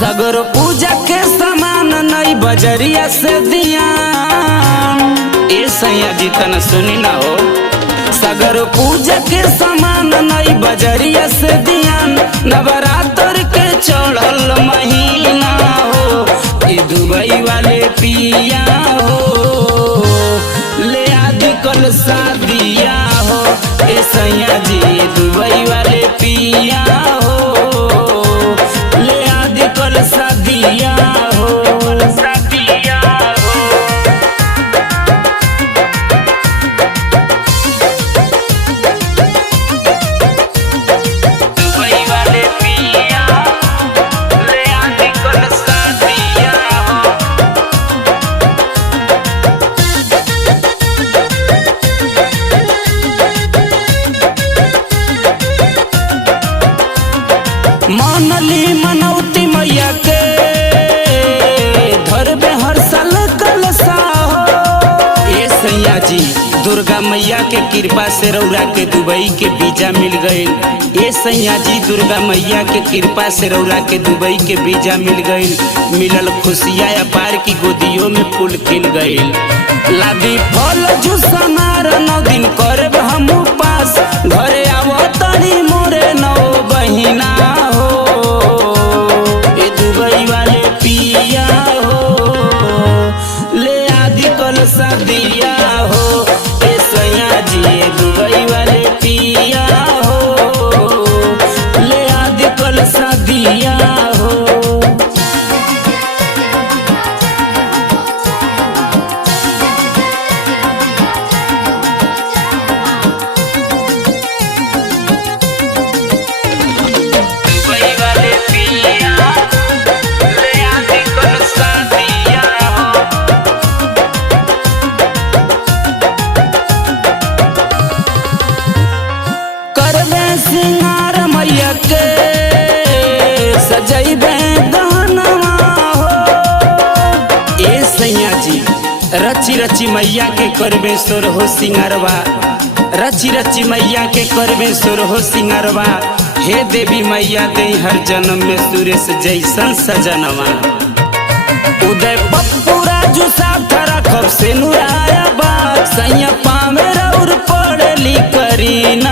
सगरो पूजा के सामान नई बजरिया से दिया ए सैया जी तना सुनी ना हो। सगरो पूजा के सामान नई बजरिया से दिया नवरात्र के चढ़ल महीना हो। ये दुबई वाले पिया हो ले आदि कल शादिया हो। ए सैया जी दुबई वाले पिया हो ले आदि कल शादिया हो। शादिया हो दुबई वाले पिया ले आदि कल शादिया हो। मनली मनौती मैया के धरबे हर साल कलसा हो। ए सैया जी दुर्गा मैया के कृपा से रौरा के दुबई के वीजा मिल गए। ए सैया जी दुर्गा मैया के कृपा से रौरा के दुबई के वीजा मिल गए। मिलल खुशिया अपार की गोदियों में फूल खिल गए। लादी फल जुसनार 9 दिन करब हम उपास घरे आवो तड़ी मोरे 9 बहिना हो। ए दुबई वाले पिया हो ले आदि कल शादिया हो। ए सैया जी दुबई वाले पिया हो ले आदि कल शादिया हो। दुबई वाले पिया ले आदि कल शादिया हो। करबे सिंगार मैया के सजैबे गहनवा हो। ए सैया जी रची रची मैया के करबे सोर हो सिंगारवा। रची रची मैया के करबे सोर हो सिंगारवा। हे देवी मैया दे हर जन्म में सुरेश जैसन सजनवा। उदय पप्पू राजू साथ रखब से नुराया बात सैया पामे और पढ़ली करीना।